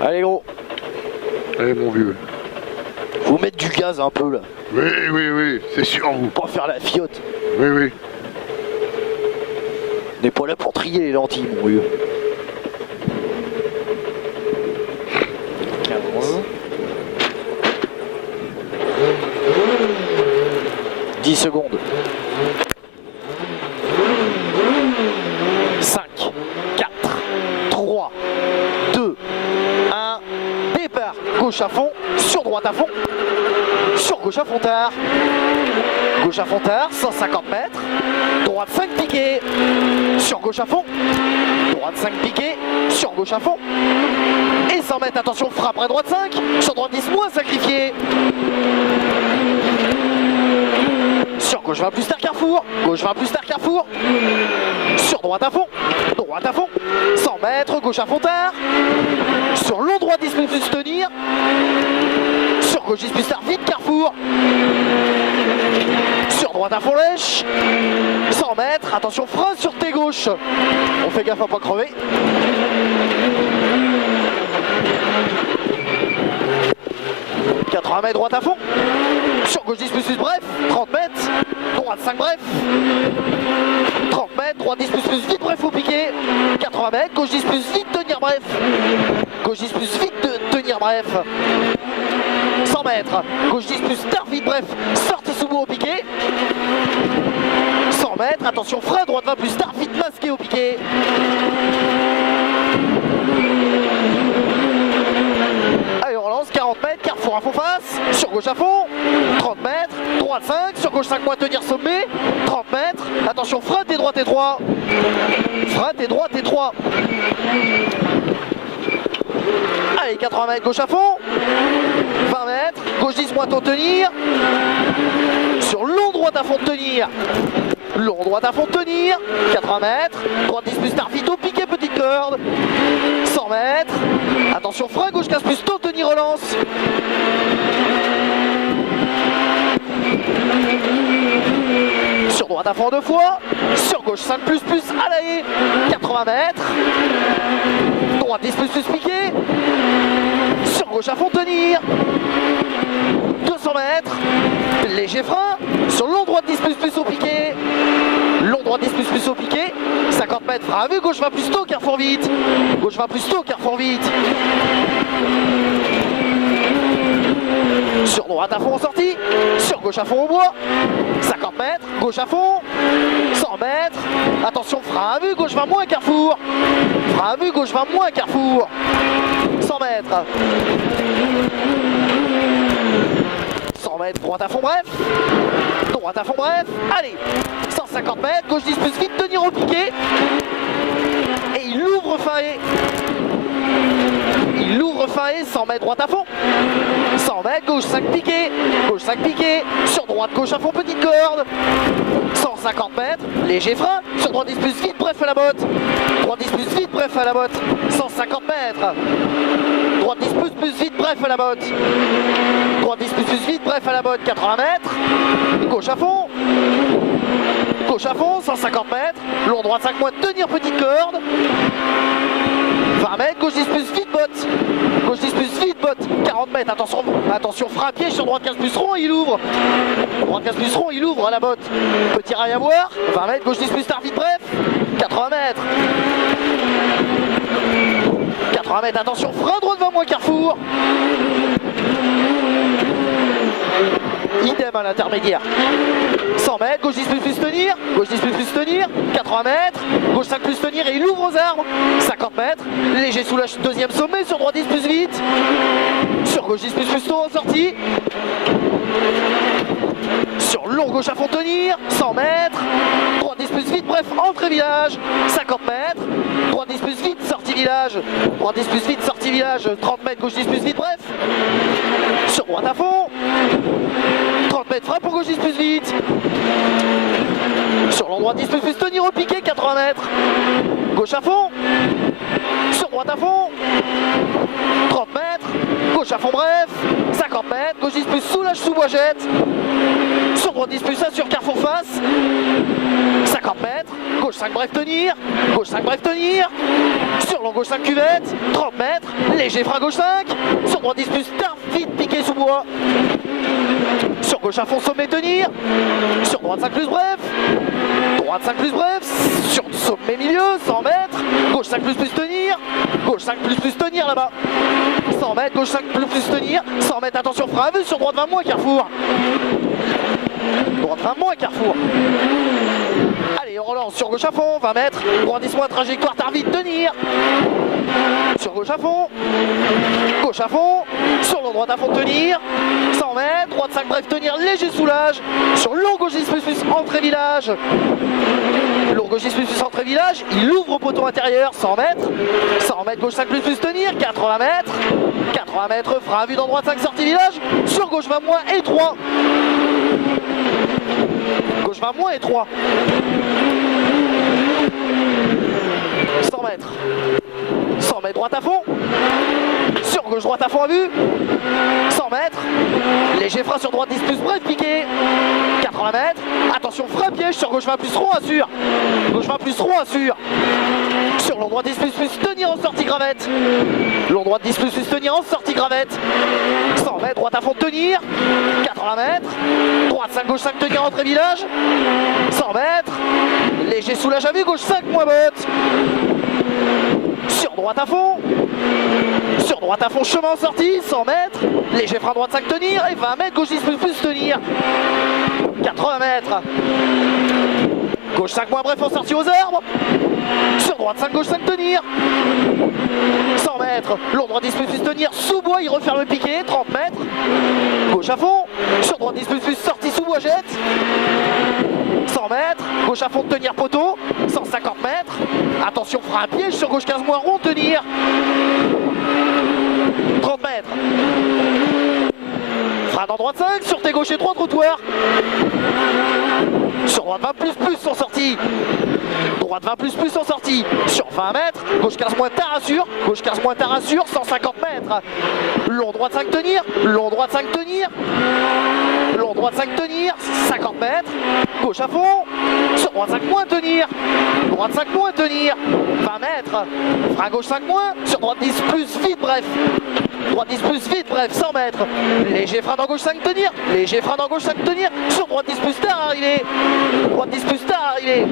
Allez gros. Allez mon vieux. Vous mettre du gaz un peu là. Oui, oui, oui, c'est sûr vous. Pas faire la fiotte. Oui, oui. On n'est pas là pour trier les lentilles mon vieux. 15. 10 secondes. 5, 4, 3, 2, 1. Départ. Gauche à fond, sur droite à fond, sur gauche à fond tard. Gauche à fond tard, 150 mètres. Droite 5 piqué, sur gauche à fond. Droite 5 piqué, sur gauche à fond. Et 100 mètres, attention, frappe à droite 5, sur droite 10 moins sacrifié. Sur gauche 20 plus tard carrefour, gauche 20 plus tard carrefour. Sur droite à fond, 100 mètres, gauche à fond tard. Sur long droit 10 plus tenir. Sur gauche 10 plus tard vite carrefour. Sur droite à fond lèche. 100 mètres, attention frein sur tes gauche. On fait gaffe à pas crever. « 80 mètres, droite à fond. Sur gauche 10 plus bref, 30 mètres. Droite 5 bref. 30 mètres, droite 10 plus vite bref au piqué. 80 mètres, gauche 10 plus vite tenir bref. Gauche 10 plus vite tenir bref. 100 mètres, gauche 10 plus tard vite bref, sortie sous bout au piqué. 100 mètres, attention frein, droite 20 plus tard vite masqué au piqué. Allez on relance, 40 mètres, carrefour à fond face, sur gauche à fond, 30 mètres, droite 5, sur gauche 5 moins tenir sommet, 30 mètres, attention frein, t'es droite et 3. Frein, t'es droite et 3. Allez, 80 mètres, gauche à fond. 20 mètres, gauche 10 moins ton tenir. Sur long droite à fond de tenir. Long droite à fond de tenir. 80 mètres, droite 10 plus tard vite au piqué, petite corde. 100 mètres, attention frein, gauche 15 plus tôt, tenir relance. Sur droite à fond 2 fois. Sur gauche 5 plus à la haie. 80 mètres. Droite 10 plus piqué. Sur gauche à fond tenir. 200 mètres. Léger frein. Sur long droite 10 plus au piqué. Long droite 10 plus au piqué. 50 mètres frein à vue. Gauche 20 plus tôt, carrefour vite. Gauche 20 plus tôt, carrefour vite. Sur droite à fond en sortie, sur gauche à fond au bois, 50 mètres, gauche à fond, 100 mètres, attention frein à vue, gauche 20 moins carrefour, frein à vue, gauche 20 moins carrefour, 100 mètres, 100 mètres, droite à fond bref, droite à fond bref, allez, 150 mètres, gauche 10 plus vite, tenir au piqué, et il ouvre fin et... Il ouvre fin et 100 mètres droite à fond. 100 mètres, gauche 5 piqué. Gauche 5 piqué. Sur droite, gauche à fond, petite corde. 150 mètres, léger frein. Sur droite 10 plus vite, bref à la botte. Droite 10 plus vite, bref à la botte. 150 mètres. Droite 10 plus vite, bref à la botte. Droite 10 plus vite, bref à la botte. 80 mètres. Gauche à fond. Gauche à fond, 150 mètres. Long droite 5 moins, tenir petite corde. 20 mètres, gauche 10 plus vite botte. Gauche 10 plus vite botte. 40 mètres, attention frein à pied sur droite 15 plus rond, il ouvre. Droite 15 plus rond, il ouvre à la botte. Petit rail à boire. 20 mètres, gauche 10 plus tard vite bref. 80 mètres. 80 mètres, attention frein droite 20 moins carrefour. Idem à l'intermédiaire. 100 mètres, gauche 10 plus tenir, gauche 10 plus tenir, 80 mètres, gauche 5 plus tenir et il ouvre aux arbres, 50 mètres, léger sous le deuxième sommet, sur droite 10 plus vite, sur gauche 10 plus tôt en sortie, sur long gauche à fond tenir, 100 mètres, droite 10 plus vite, bref, entrée village, 50 mètres, droite 10 plus vite, sortie village, droite 10 plus vite, sortie village, 30 mètres, gauche 10 plus vite, bref, sur droite à fond, 30 mètres, frappe pour gauche 10 plus vite. Sur l'endroit 10 plus tenir au piqué, 80 mètres. Gauche à fond. Sur droite à fond. 30 mètres. Gauche à fond bref. 50 mètres. Gauche 10 plus soulage sous bois jette. sur droite 10 plus 1 sur carrefour face, 50 mètres, gauche 5 bref tenir, gauche 5 bref tenir, sur long gauche 5 cuvette, 30 mètres, léger frein gauche 5, sur droite 10 plus tard, vite piqué sous bois, sur gauche à fond sommet tenir, sur droite 5 plus bref, droite 5 plus bref, sur sommet milieu, 100 mètres, gauche 5 plus tenir, gauche 5 plus tenir là-bas, 100 mètres, gauche 5 plus tenir, 100 mètres, attention frein à vue, sur droite 20 moins carrefour, droite 20 moins carrefour. Allez, on relance sur gauche à fond, 20 mètres, droite 10 moins, trajectoire, tard vite, tenir. Sur gauche à fond, sur long droite à fond, tenir. 100 mètres, droite 5 bref, tenir, léger soulage. Sur long gauche 10 plus, entrée village. Long gauche 10 plus, entrée village, il ouvre au poteau intérieur, 100 mètres. 100 mètres, gauche 5 plus, tenir, 80 mètres. 80 mètres, frein à vue dans droite 5, sortie village. Sur gauche 20 moins et 3. Gauche 20 moins et 3. 100 mètres. 100 mètres droite à fond. Sur gauche droite à fond à vue. 100 mètres. Léger frein sur droite 10 plus bref piqué. 80 mètres. Attention frein piège sur gauche 20 plus rond assure. Gauche 20 plus rond assure. Sur long droit 10 plus tenir en sortie gravette. Long droit 10 plus tenir en sortie gravette. 100 mètres droite à fond tenir. 80 mètres. Droite 5 gauche 5 tenir entrée village. 100 mètres. Léger soulage à vue gauche 5 moins botte. Sur droite à fond. Sur droite à fond chemin en sortie. 100 mètres. Léger frein droite 5 tenir. Et 20 mètres gauche 10 plus tenir. 80 mètres. Gauche 5 moins bref en sortie aux arbres. Sur droite 5 gauche 5 tenir. 100 mètres. Long droit 10 plus tenir. Sous bois il referme le piqué. 30 mètres. Gauche à fond. Sur droite 10 plus sortie sous bois jette. 100 mètres. Gauche à fond tenir poteau. 150 mètres. Attention frein à piège sur gauche 15 moins rond tenir. 30 mètres. Frein dans droite 5 sur tes gauche et droite trottoir. Sur droite 20 plus en sortie. Droite 20 plus en sortie. Sur 20 mètres. Gauche 15 moins tard assure. Gauche 15 moins tard assure. 150 mètres. Long droite 5 tenir. Long droite 5 tenir. Long droite 5 tenir. 50 mètres. Gauche à fond. Sur droite 5 moins tenir. Droite 5 moins tenir. 20 mètres. Frein gauche 5 moins. Sur droite 10 plus vite bref. Droite 10 plus vite bref. 100 mètres. Léger frein dans gauche 5 tenir. Léger frein dans gauche 5 tenir. Sur droite 10 plus tard arrivé. Droite 10 plus tard arrivé.